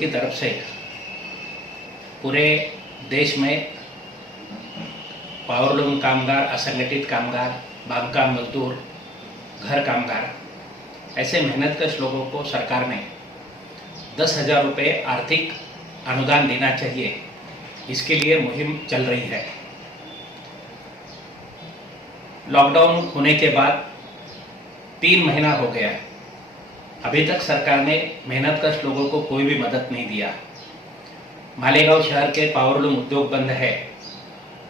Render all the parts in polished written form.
की तरफ से पूरे देश में पावरलूम कामगार, असंगठित कामगार, बांधकाम मजदूर, घर कामगार, ऐसे मेहनतकश लोगों को सरकार ने 10,000 रुपये आर्थिक अनुदान देना चाहिए, इसके लिए मुहिम चल रही है। लॉकडाउन होने के बाद 3 महीना हो गया है, अभी तक सरकार ने मेहनतकश लोगों को कोई भी मदद नहीं दिया। मालेगांव शहर के पावरलूम उद्योग बंद है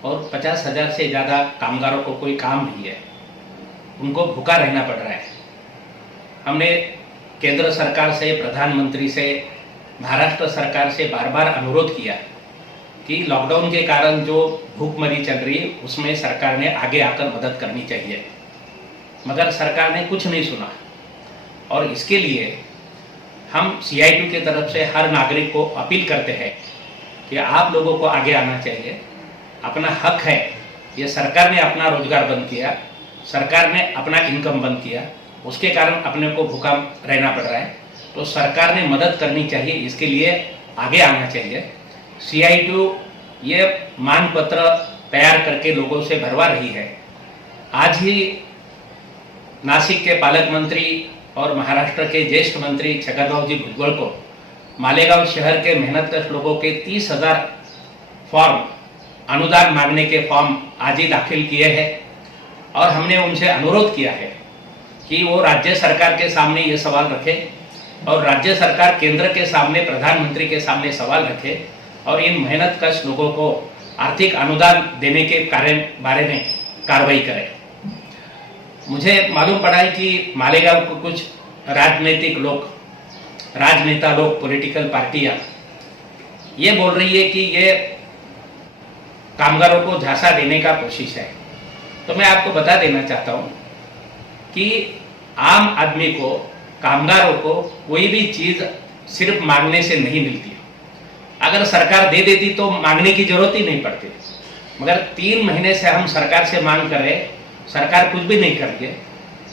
और 50,000 से ज़्यादा कामगारों को कोई काम नहीं है, उनको भूखा रहना पड़ रहा है। हमने केंद्र सरकार से, प्रधानमंत्री से, महाराष्ट्र सरकार से बार बार अनुरोध किया कि लॉकडाउन के कारण जो भूखमरी चल रही है उसमें सरकार ने आगे आकर मदद करनी चाहिए, मगर सरकार ने कुछ नहीं सुना। और इसके लिए हम CITU की तरफ से हर नागरिक को अपील करते हैं कि आप लोगों को आगे आना चाहिए। अपना हक है, ये सरकार ने अपना रोजगार बंद किया, सरकार ने अपना इनकम बंद किया, उसके कारण अपने को भूखा रहना पड़ रहा है, तो सरकार ने मदद करनी चाहिए, इसके लिए आगे आना चाहिए। CITU ये मांग पत्र तैयार करके लोगों से भरवा रही है। आज ही नासिक के पालक मंत्री और महाराष्ट्र के ज्येष्ठ मंत्री छगनरावजी भुजबळ को मालेगांव शहर के मेहनतकश लोगों के 30,000 फॉर्म, अनुदान मांगने के फॉर्म आज ही दाखिल किए हैं और हमने उनसे अनुरोध किया है कि वो राज्य सरकार के सामने ये सवाल रखे और राज्य सरकार केंद्र के सामने, प्रधानमंत्री के सामने सवाल रखे और इन मेहनतकश लोगों को आर्थिक अनुदान देने के बारे में कार्रवाई करे। मुझे मालूम पड़ा है कि मालेगांव को कुछ राजनेता लोग, पॉलिटिकल पार्टियां ये बोल रही है कि ये कामगारों को झांसा देने का कोशिश है। तो मैं आपको बता देना चाहता हूं कि आम आदमी को, कामगारों को कोई भी चीज सिर्फ मांगने से नहीं मिलती। अगर सरकार दे देती तो मांगने की जरूरत ही नहीं पड़ती, मगर 3 महीने से हम सरकार से मांग कर रहे, सरकार कुछ भी नहीं कर रही है।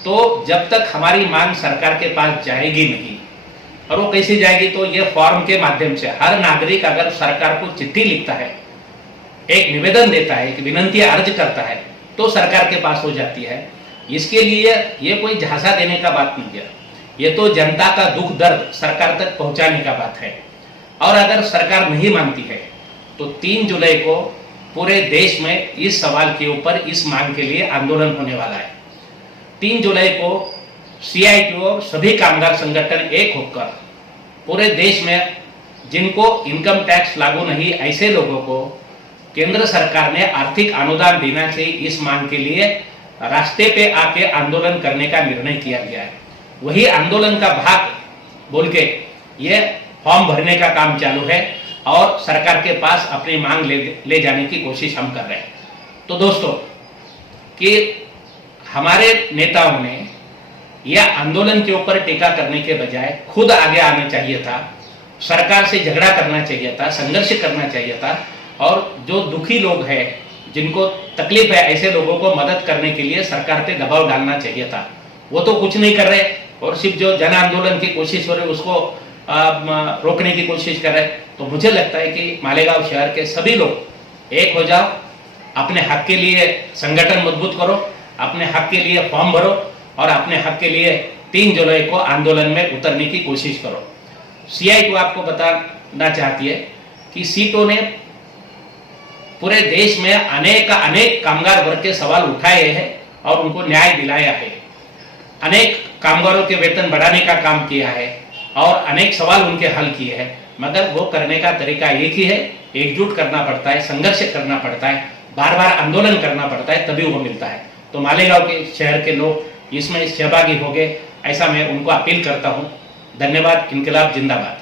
तो जब तक हमारी मांग सरकार के पास जाएगी नहीं, और वो कैसे जाएगी, तो ये फॉर्म के माध्यम से हर नागरिक अगर सरकार को चिट्ठी लिखता है, एक निवेदन देता है, एक विनंती अर्ज करता है, तो सरकार के पास हो जाती है। इसके लिए ये कोई झांसा देने का बात नहीं है, ये तो जनता का दुख दर्द सरकार तक पहुंचाने का बात है। और अगर सरकार नहीं मानती है तो 3 जुलाई को पूरे देश में इस सवाल के ऊपर, इस मांग के लिए आंदोलन होने वाला है। 3 जुलाई को CITU और सभी कामगार संगठन एक होकर पूरे देश में जिनको इनकम टैक्स लागू नहीं, ऐसे लोगों को केंद्र सरकार ने आर्थिक अनुदान देना चाहिए, इस मांग के लिए रास्ते पे आके आंदोलन करने का निर्णय किया गया है। वही आंदोलन का भाग बोल के ये फॉर्म भरने का काम चालू है और सरकार के पास अपनी मांग ले जाने की कोशिश हम कर रहे हैं। तो दोस्तों, कि हमारे नेताओं ने यह आंदोलन के ऊपर टीका करने के बजाय खुद आगे आना चाहिए था, सरकार से झगड़ा करना चाहिए था, संघर्ष करना चाहिए था, और जो दुखी लोग हैं, जिनको तकलीफ है, ऐसे लोगों को मदद करने के लिए सरकार पे दबाव डालना चाहिए था। वो तो कुछ नहीं कर रहे और सिर्फ जो जन आंदोलन की कोशिश हो रही है उसको रोकने की कोशिश कर रहे। तो मुझे लगता है कि मालेगांव शहर के सभी लोग एक हो जाओ, अपने हक के लिए संगठन मजबूत करो, अपने हक के लिए फॉर्म भरो और अपने हक के लिए 3 जुलाई को आंदोलन में उतरने की कोशिश करो। CITU आपको बताना चाहती है कि सीटों ने पूरे देश में अनेक कामगार वर्ग के सवाल उठाए हैं और उनको न्याय दिलाया है। अनेक कामगारों के वेतन बढ़ाने का काम किया है और अनेक सवाल उनके हल किए हैं, मगर वो करने का तरीका एक ही है, एकजुट करना पड़ता है, संघर्ष करना पड़ता है, बार बार आंदोलन करना पड़ता है, तभी वो मिलता है। तो मालेगांव के शहर के लोग इसमें सहभागी हो गए, ऐसा मैं उनको अपील करता हूँ। धन्यवाद। इनकलाब जिंदाबाद।